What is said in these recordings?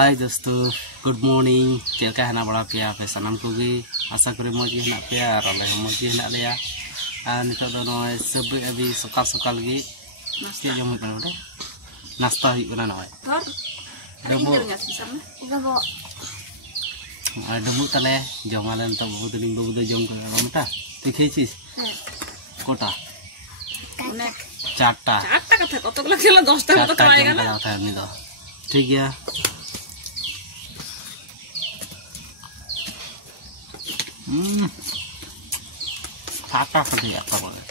Hai dosto, good morning. Celka hena bala pia pe sanam kugi asa kore moji hena pia role moji hena leya. Nito do noy sebu abi sokal gi nasti jom kana udah. Nasta hi kana noy. Tor. Demu. Demu. Demu tale jomalan to budu ning budu jom kana mata. Tikhecis. Kota. Onek. Charta. Charta katha kotogula khela 10 টা মতো খাওয়াই গেল। কথা আমি দাও। ঠিক গিয়া। Charta kali apa boleh.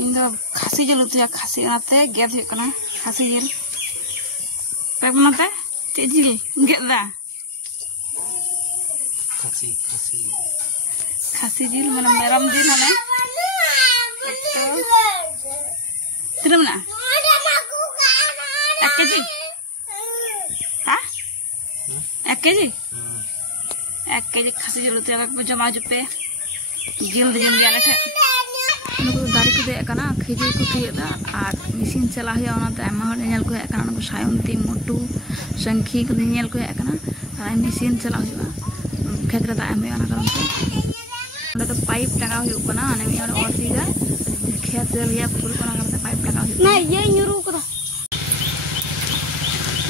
Ini khasi jil utu ya khasi nate get huyuk kana khasi jil. Pek nate cek jil get dah. Khasi jil mana meram jil mana? Tidak mana? Ek keji? Hah? Ek keji? Ek keji khasi jil utu ya jama jupe jil dijam dia nate. नुको दारी को दे कना खिजे को थियदा R machine चला हिया ओना त एमा हर nail को कना नुको सायंती मोटू संखी को नेल को कना आर मशीन चला हिया खेकरा दा एमे ओना करम ओना तो पाइप लगा हियो कना ने मी और सीधा खेत लिया फुल कना करते पाइप लगा हियो ना ये नुरु को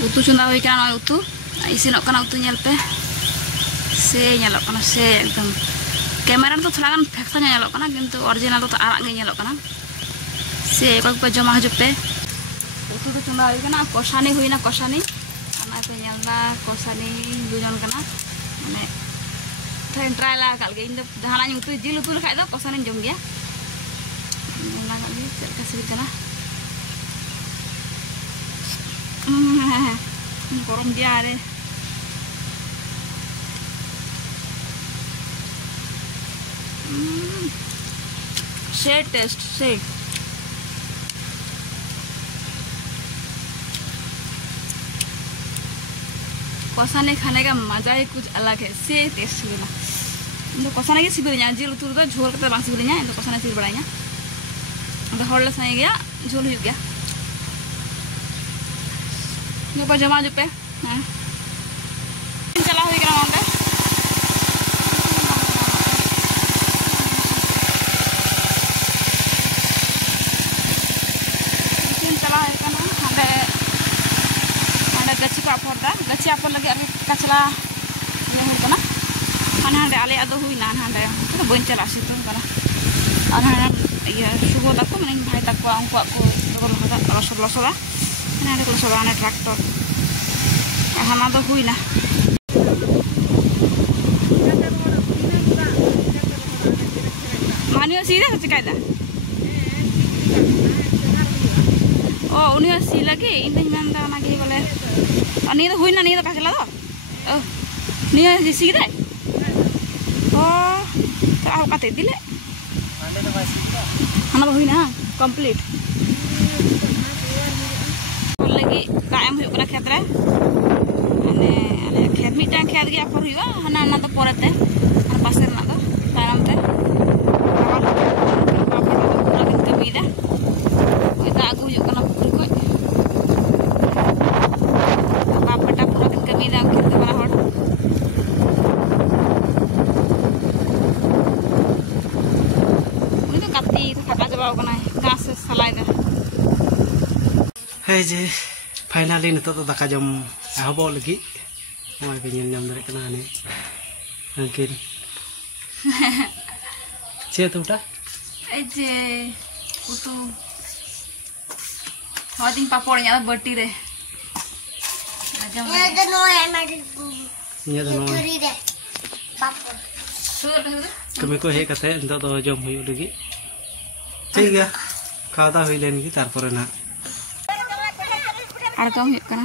उतु चुंदा होई कना उतु इसिन कना उतु नेल पे से नेल कना से एकदम कैमरा तो थोड़ा गान फैक्शन नेलो कना किंतु ओरिजिनल तो आराग गे नेलो कना से एक पे जमा हजुपे उतु तो चुंदा होई कना Kausani होइना Kausani ana ko nyalda Kausani दुजन कना माने थेन ट्राई ला काल गे इंदो धाना नि उतु जिल उतु खाइ दो कोसानी जम गया ना काल गे चल का सिर कना गरम दिया रे से टेस्ट से कोसाने खाने का मजा ही कुछ अलग है से टेस्ट लेना तो कोसाने के सिबिलnya जिल उतुर तो झोल कते बांग सिबिलnya तो कोसाने सिबिल बड़ाइnya तो हॉल सही गया झोल हो गया ये पजामा जो पे हां चला हो गया वहां पे गच्छी आप लगे अभी कचरा नहीं होगा ना हाँ हाँ आले अदो हुई ना हाँ तो बन चला से तो करा और हाँ ये शुभ तक मैंने भाई तक उनको आपको रसोद लसोदा हाँ देखो लसोदा ने ट्रैक्टर हाँ तो हुई ना मानियो सीधे तो चिकायदा ओ उन्हीं सी लगे इन दिन में अंदर ना की बोले अनि तो हुई ना नहीं तो कचला तो नहीं जिसी किधर ओ तो आप काटे दिले हमारा हुई ना कंप्लीट बोले कि कायम हुई अपना खेत रे अने खेत में टाइम खेत गया पर हुआ हना ना तो पोरते अने पासे ना तो तारम ते पूरा दिन कमी दे कोई दा आगू हुई करना पुकुर कोई Mida kita para hor. Ini tuh kati itu kata jawab kena gas salai deh. Hey je, finally nito to daka jam ahbo lagi. Mau pengen jam dari kena nih. Mungkin. Siapa tuh dah? Je, utu. Hawting papornya ada berti deh. Iya tuh noy. Kami ko he kate into to jom huyu lagi. ठीक है खादा हुई लेने की तारपर ना are कम है कना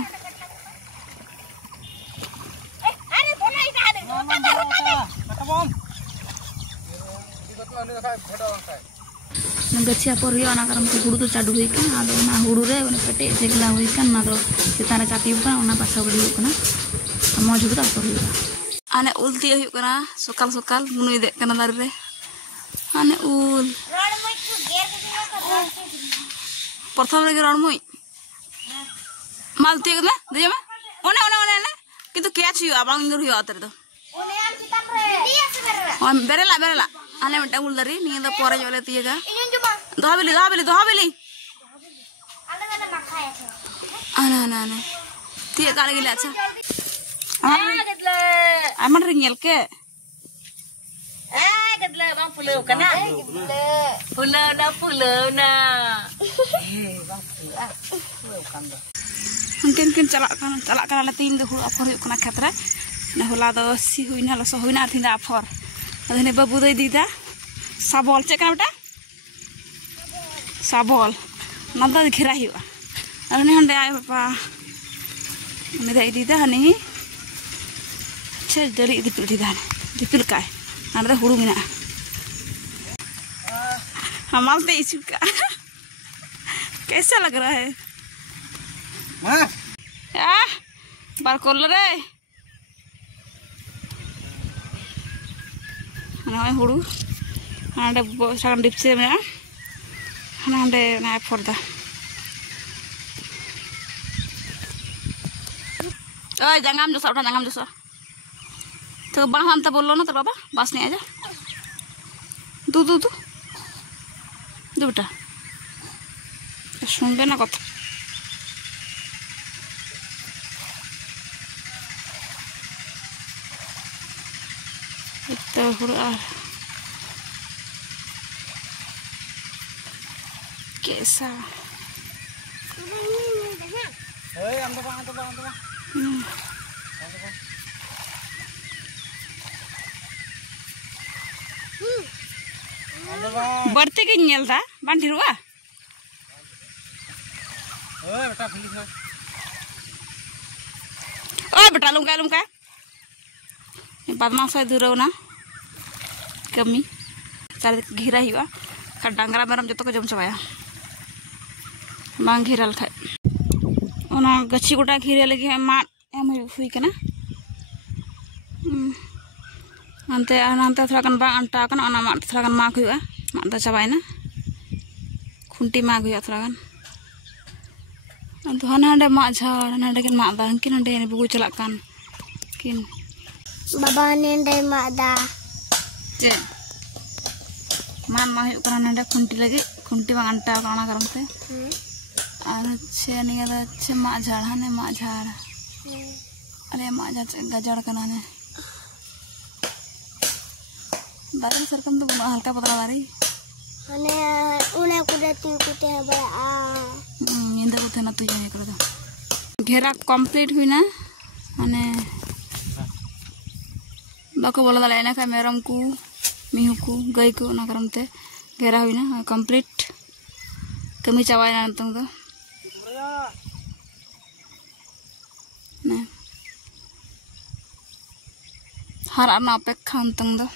गच्छी पर हुई करम तो हुड़ू तो चाडू हुई कना आदो ना हुड़ू रे ओने पेटे जेगला हुई कना ना तो चितान चाटी कना ओना पासा बड़ी हुई कना मौज हुई तापर हुई आने उल्टी हुई कना सकाल सकाल मुनुई दे कना दार रे आने उल प्रथम लगे रणमुई Mal tiga me, dia me. One. Kita catch you, abang indur you atar tu. Oh, berela. Ane minta gul dari, ni itu pora jual tiga. Doha beli. Ana. Tiga kali gila aja. Aman ringel ke? Gadla bang pulau kana. Pulau na. Mungkin calak kan ala tin dulu apa yuk kena katra. Nah hula do si huina lo so huina artinya apor. Ada ni babu doi dida. Sabol cek kan beta? Sabol. Nanda dikira hiu. Ada ni hande ay papa. Ini dah dida hani. Cek dari dipil kai. Nanda huru mina. हमाल पे इसी का कैसा लग रहा है बार खोल रे ना हुड़ू हांडे सागन डिप्से में हांडे ना फोड़दा ओए जंगाम जो तो बांग हम तो बोलो ना तो बाबा बस नहीं आजा दू बेटा सुनबे ना कथा कैसा बढ़ते के नियलता बांधी रुआ बेटा लुमका बदमाश दूर ना कमी सारे घिरा हुआ खा डांगरा मेरम जो को जम चाबाया बांग घिरा लखा गच्छी गोटा घिरे लगे माद एम हुई कना अंते थोड़ा गन बांग अंटा कना माद थोड़ा गन माग हुआ माद चाबायना खुंटी माग हुआ थोड़ा गन तो हांडे माग झाड़ हांडे किन मादा हंकिन हांडे बुगु चला कान किन बाबा नेंडे मादा चे मान मा हुई कना नांडे खुंटी लगे खुंटी बांग अंटा कना करमते छे नहीं ada छे माग झाड़ हाने माग झाड़ अरे माग झाड़ गजड़ कना ने दारी सरकम तो हल्का पतला दारी अने उन्हें कुटे है बड़ा इंदा कुते ना तुझे नहीं कर दो घेरा कंप्लीट हुई ना अने बाको बोला दाले ना का मेरम को मिहु को गाय को ना करमते घेरा हुई ना कंप्लीट कमी चावाय ना तंग दो ना हर अपना अपेक्षा तंग दो